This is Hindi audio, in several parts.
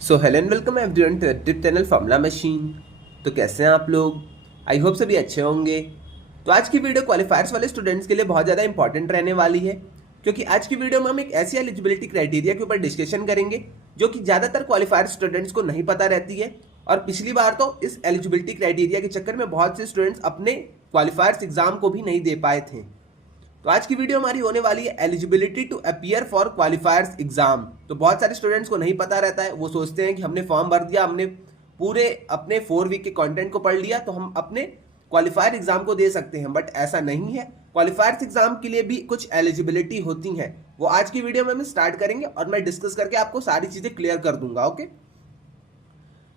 So hello and welcome everyone to tip channel Formula Machine. तो कैसे हैं आप लोग? आई होप सभी अच्छे होंगे। तो आज की वीडियो क्वालिफायर्स वाले स्टूडेंट्स के लिए बहुत ज़्यादा इंपॉर्टेंट रहने वाली है, क्योंकि आज की वीडियो में हम एक ऐसी एलिजिबिलिटी क्राइटेरिया के ऊपर डिस्कशन करेंगे जो कि ज़्यादातर क्वालिफायर स्टूडेंट्स को नहीं पता रहती है। और पिछली बार तो इस एलिजिबिलिटी क्राइटेरिया के चक्कर में बहुत से स्टूडेंट्स अपने क्वालिफायर्स एग्जाम को भी नहीं दे पाए थे। तो आज की वीडियो हमारी होने वाली है eligibility to appear for qualifiers exam. तो बहुत सारे स्टूडेंट्स को नहीं पता रहता है, वो सोचते हैं कि हमने फॉर्म भर दिया, हमने पूरे अपने 4 वीक के कंटेंट को पढ़ लिया तो हम अपने क्वालिफायर एग्जाम को दे सकते हैं, बट ऐसा नहीं है। क्वालिफायर्स एग्जाम के लिए भी कुछ एलिजिबिलिटी होती हैं, वो आज की वीडियो में हम स्टार्ट करेंगे और मैं डिस्कस करके आपको सारी चीजें क्लियर कर दूंगा। ओके,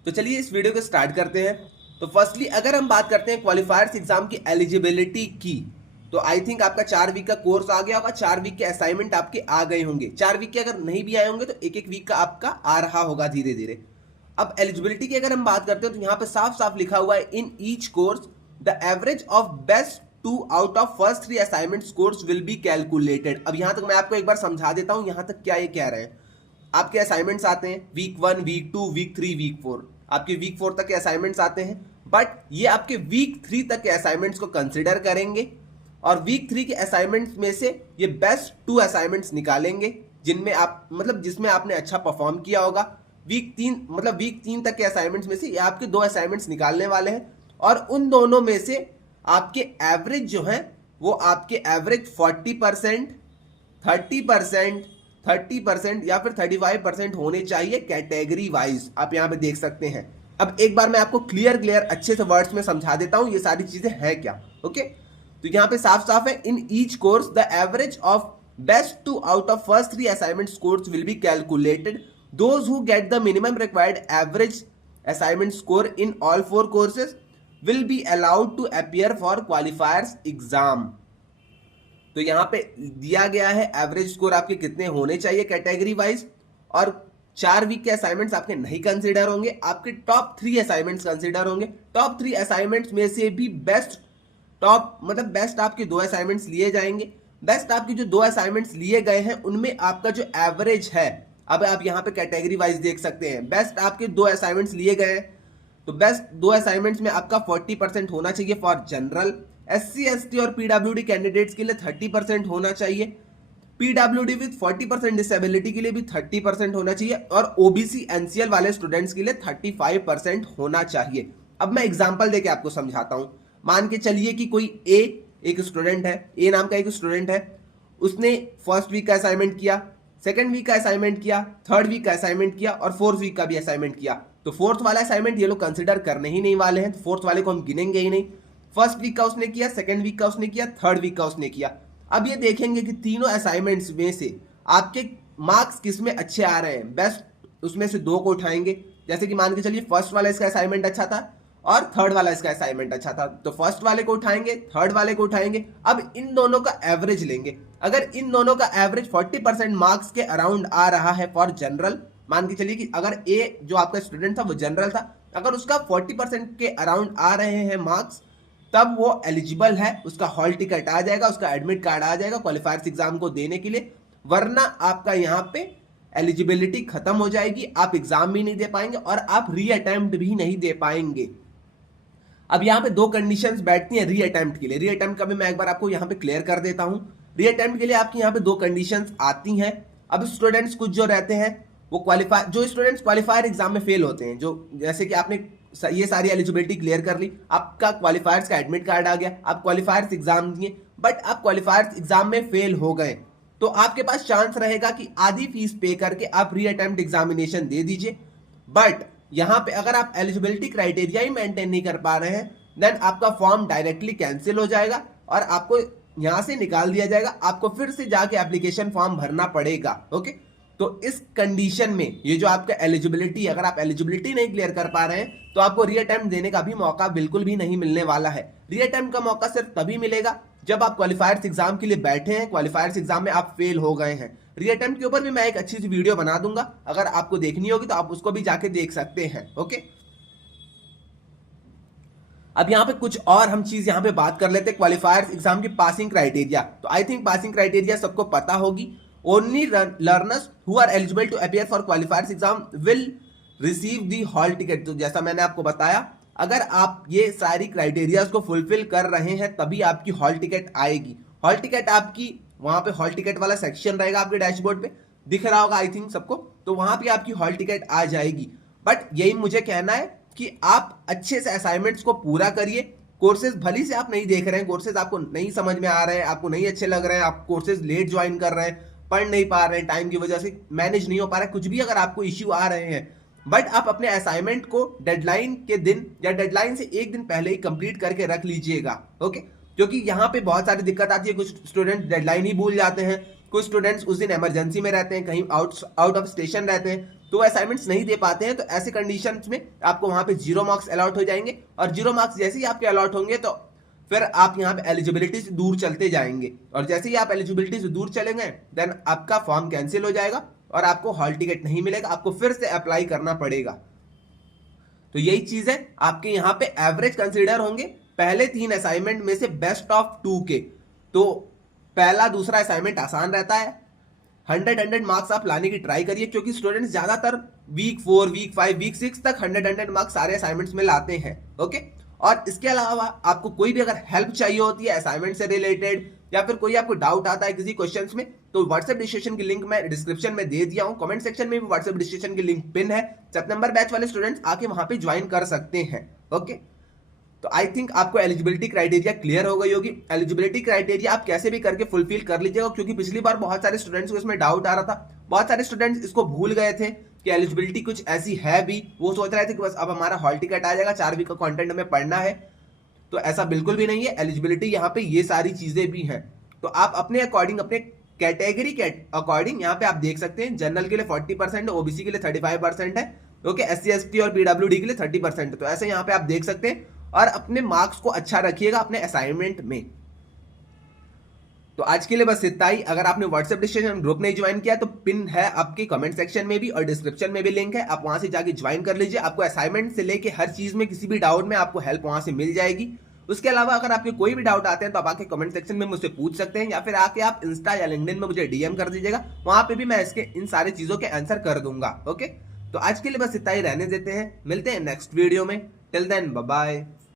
तो चलिए इस वीडियो को स्टार्ट करते हैं। तो फर्स्टली अगर हम बात करते हैं क्वालिफायर्स एग्जाम की एलिजिबिलिटी की, तो आई थिंक आपका 4 वीक का कोर्स आ गया होगा, 4 वीक के असाइनमेंट आपके आ गए होंगे। 4 वीक के अगर नहीं भी आए होंगे तो एक एक वीक का आपका आ रहा होगा धीरे धीरे। अब एलिजिबिलिटी की अगर हम बात करते हैं तो यहाँ पे साफ साफ लिखा हुआ है, in each course the average of best 2 out of first 3 assignment scores will be calculated. अब यहां तक मैं आपको एक बार समझा देता हूं, यहां तक क्या ये कह रहे हैं। आपके असाइनमेंट्स आते हैं वीक 1, वीक 2, वीक 3, वीक 4, आपके वीक 4 तक के असाइनमेंट्स आते हैं, बट ये आपके वीक 3 तक के असाइनमेंट्स को कंसिडर करेंगे और वीक 3 के असाइनमेंट्स में से ये बेस्ट 2 असाइनमेंट्स निकालेंगे जिनमें आप जिसमें आपने अच्छा परफॉर्म किया होगा। वीक 3 तक के असाइनमेंट्स में से ये आपके 2 असाइनमेंट्स निकालने वाले हैं और उन दोनों में से आपके एवरेज जो है वो आपके एवरेज 40%, 30%, 30% या फिर 35% होने चाहिए कैटेगरी वाइज। आप यहां पे देख सकते हैं। अब एक बार मैं आपको क्लियर अच्छे से वर्ड्स में समझा देता हूं ये सारी चीजें हैं क्या। ओके, तो यहां पे साफ साफ है, in each course the average of best 2 out of first 3 assignment scores will be calculated. Those who get the minimum required average assignment score in all 4 courses will be allowed to appear for qualifiers exam. तो यहां पे दिया गया है एवरेज स्कोर आपके कितने होने चाहिए कैटेगरी वाइज, और 4 वीक के असाइनमेंट्स आपके नहीं कंसीडर होंगे, आपके टॉप 3 असाइनमेंट्स कंसीडर होंगे। टॉप 3 असाइनमेंट्स में से भी बेस्ट बेस्ट आपके 2 असाइनमेंट्स लिए जाएंगे। बेस्ट आपके जो 2 असाइनमेंट्स लिए गए हैं उनमें आपका जो एवरेज है, अब आप यहां पे कैटेगरी वाइज देख सकते हैं, बेस्ट आपके 2 असाइनमेंट्स लिए गए हैं तो बेस्ट 2 असाइनमेंट्स में आपका 40% होना चाहिए फॉर जनरल। SC ST और PWD कैंडिडेट्स के लिए 30% होना चाहिए। PWD विद 40% डिसेबिलिटी के लिए भी 30% होना चाहिए और OBC NCL वाले स्टूडेंट्स के लिए 35% होना चाहिए। अब मैं एग्जांपल देके आपको समझाता हूं। मान के चलिए कि कोई एक स्टूडेंट है, ए नाम का एक स्टूडेंट है, उसने फर्स्ट वीक का असाइनमेंट किया, सेकंड वीक का असाइनमेंट किया, थर्ड वीक का असाइनमेंट किया और फोर्थ वीक का भी असाइनमेंट किया। तो फोर्थ वाला असाइनमेंट ये लोग कंसिडर करने ही नहीं वाले हैं, तो फोर्थ वाले को हम गिनेंगे ही नहीं। फर्स्ट वीक का उसने किया, सेकंड वीक का उसने किया, थर्ड वीक का उसने किया। अब ये देखेंगे कि तीनों असाइनमेंट्स में से आपके मार्क्स किसमें अच्छे आ रहे हैं, बेस्ट उसमें से 2 को उठाएंगे। जैसे कि मान के चलिए फर्स्ट वाला इसका असाइनमेंट अच्छा था और थर्ड वाला इसका असाइनमेंट अच्छा था, तो फर्स्ट वाले को उठाएंगे, थर्ड वाले को उठाएंगे। अब इन दोनों का एवरेज लेंगे। अगर इन दोनों का एवरेज 40% मार्क्स के अराउंड आ रहा है फॉर जनरल, मान के चलिए कि अगर ए जो आपका स्टूडेंट था वो जनरल था, अगर उसका 40% के अराउंड आ रहे हैं मार्क्स, तब वो एलिजिबल है, उसका हॉल टिकट आ जाएगा, उसका एडमिट कार्ड आ जाएगा क्वालिफायर्स एग्जाम को देने के लिए। वरना आपका यहाँ पे एलिजिबिलिटी खत्म हो जाएगी, आप एग्जाम भी नहीं दे पाएंगे और आप री अटेम्प्ट भी नहीं दे पाएंगे। अब यहाँ पे 2 कंडीशंस बैठती हैं री अटेम्प्ट के लिए। री अटेम्प्ट का भी मैं एक बार आपको यहाँ पे क्लियर कर देता हूँ। री अटेम्प्ट के लिए आपकी यहाँ पे 2 कंडीशंस आती हैं। अब स्टूडेंट्स कुछ जो रहते हैं वो जो स्टूडेंट्स क्वालिफायर एग्जाम में फेल होते हैं, जो जैसे कि आपने ये सारी एलिजिबिलिटी क्लियर कर ली, आपका क्वालिफायर्स का एडमिट कार्ड आ गया, आप क्वालिफायर्स एग्जाम दिए बट आप क्वालिफायर्स एग्जाम में फेल हो गए, तो आपके पास चांस रहेगा कि आधी फीस पे करके आप री अटेम्प्ट एग्जामिनेशन दे दीजिए। बट यहां पे अगर आप एलिजिबिलिटी क्राइटेरिया ही मेंटेन नहीं कर पा रहे हैं, देन आपका फॉर्म डायरेक्टली कैंसिल हो जाएगा और आपको यहां से निकाल दिया जाएगा, आपको फिर से जाके एप्लीकेशन फॉर्म भरना पड़ेगा। ओके, तो इस कंडीशन में ये जो आपका एलिजिबिलिटी, अगर आप एलिजिबिलिटी नहीं क्लियर कर पा रहे हैं तो आपको री अटेम्प्ट देने का भी मौका बिल्कुल भी नहीं मिलने वाला है। री अटेम्प्ट का मौका सिर्फ तभी मिलेगा जब आप क्वालिफायर्स एग्जाम के लिए बैठे हैं, क्वालिफायर्स एग्जाम में आप फेल हो गए हैं। री अटेम्प्ट के ऊपर भी मैं एक अच्छी सी वीडियो बना दूंगा, अगर आपको देखनी होगी तो आप उसको भी जाके देख सकते हैं। ओके, अब यहाँ पे कुछ और हम चीज यहाँ पे बात कर लेते हैं, क्वालिफायर्स एग्जाम की पासिंग क्राइटेरिया। तो आई थिंक पासिंग क्राइटेरिया सबको पता होगी। Only learners who are eligible to appear for qualifiers exam will receive the hall ticket. तो जैसा मैंने आपको बताया, अगर आप ये सारी क्राइटेरियाज को फुलफिल कर रहे हैं तभी आपकी हॉल टिकट आएगी। हॉल टिकट आपकी वहां पे हॉल टिकट वाला सेक्शन रहेगा आपके डैशबोर्ड पे, दिख रहा होगा आई थिंक सबको, तो वहां पे आपकी हॉल टिकट आ जाएगी। बट यही मुझे कहना है कि आप अच्छे से असाइनमेंट्स को पूरा करिए। कोर्सेज भली से आप नहीं देख रहे हैं, कोर्सेज आपको नहीं समझ में आ रहे हैं, आपको नहीं अच्छे लग रहे हैं, आप कोर्सेज लेट ज्वाइन कर रहे हैं, पढ़ नहीं पा रहे हैं, टाइम की वजह से मैनेज नहीं हो पा रहा है, कुछ भी अगर आपको इश्यू आ रहे हैं, बट आप अपने असाइनमेंट को डेडलाइन के दिन या डेडलाइन से एक दिन पहले ही कंप्लीट करके रख लीजिएगा। ओके, क्योंकि यहाँ पे बहुत सारी दिक्कत आती है। कुछ स्टूडेंट डेडलाइन ही भूल जाते हैं, कुछ स्टूडेंट्स उस दिन इमरजेंसी में रहते हैं, कहीं आउट ऑफ स्टेशन रहते हैं, तो असाइनमेंट्स नहीं दे पाते हैं। तो ऐसे कंडीशंस में आपको वहां पे 0 मार्क्स अलॉट हो जाएंगे, और 0 मार्क्स जैसे ही आपके अलॉट होंगे तो फिर आप यहाँ पे एलिजिबिलिटी से दूर चलते जाएंगे, और जैसे ही आप एलिजिबिलिटी से दूर चलेंगे देन आपका फॉर्म कैंसिल हो जाएगा और आपको हॉल टिकट नहीं मिलेगा, आपको फिर से अप्लाई करना पड़ेगा। तो यही चीज है, आपके यहाँ पे एवरेज कंसीडर होंगे पहले 3 असाइनमेंट में से बेस्ट ऑफ 2 के। तो पहला दूसरा असाइनमेंट आसान रहता है, 100 मार्क्स आप लाने की ट्राई करिए, क्योंकि स्टूडेंट्स ज्यादातर वीक 4, वीक 5, वीक 6 तक 100 मार्क्स सारे असाइनमेंट्स में लाते हैं। ओके, और इसके अलावा आपको कोई भी अगर हेल्प चाहिए होती है असाइनमेंट से रिलेटेड, या फिर कोई आपको डाउट आता है किसी क्वेश्चंस में, तो व्हाट्सएप रजिस्ट्रेशन की लिंक मैं डिस्क्रिप्शन में दे दिया हूं, कमेंट सेक्शन में भी व्हाट्सएप रजिस्ट्रेशन की लिंक पिन है। सितंबर बैच वाले स्टूडेंट्स आके वहां पे ज्वाइन कर सकते हैं। ओके, तो आई थिंक आपको एलिजिबिलिटी क्राइटेरिया क्लियर हो गई होगी। एलिजिबिलिटी क्राइटेरिया आप कैसे भी करके फुलफिल कर लीजिएगा, क्योंकि पिछली बार बहुत सारे स्टूडेंट्स को इसमें डाउट आ रहा था, बहुत सारे स्टूडेंट्स इसको भूल गए थे कि एलिजिबिलिटी कुछ ऐसी है भी। वो सोच रहे थे कि बस अब हमारा हॉल टिकट आ जाएगा, 4 वीक का कंटेंट हमें पढ़ना है, तो ऐसा बिल्कुल भी नहीं है। एलिजिबिलिटी यहाँ पे ये सारी चीजें भी हैं, तो आप अपने अकॉर्डिंग, अपने कैटेगरी के अकॉर्डिंग यहाँ पे आप देख सकते हैं। जनरल के लिए 40% है, ओबीसी के लिए 35% है, ओके, एससी एसटी और पीडब्ल्यूडी के लिए 30% है। तो ऐसे यहाँ पे आप देख सकते हैं, और अपने मार्क्स को अच्छा रखिएगा अपने असाइनमेंट में। तो आज के लिए बस इतना ही। अगर आपने व्हाट्सएप डिस्कशन ग्रुप नहीं ज्वाइन किया तो पिन है आपके कमेंट सेक्शन में भी और डिस्क्रिप्शन में भी लिंक है, आप वहां से जाके ज्वाइन कर लीजिए। आपको असाइनमेंट से लेके हर चीज में किसी भी डाउट में आपको हेल्प वहां से मिल जाएगी। उसके अलावा अगर आपके कोई भी डाउट आते हैं तो आप आके कमेंट सेक्शन में मुझसे पूछ सकते हैं, या फिर आके आप इंस्टा या लिंक्डइन में मुझे डीएम कर दीजिएगा, वहां पे भी मैं इसके इन सारी चीजों के आंसर कर दूंगा। ओके, तो आज के लिए बस इतना ही रहने देते हैं, मिलते हैं नेक्स्ट वीडियो में। Till then bye bye.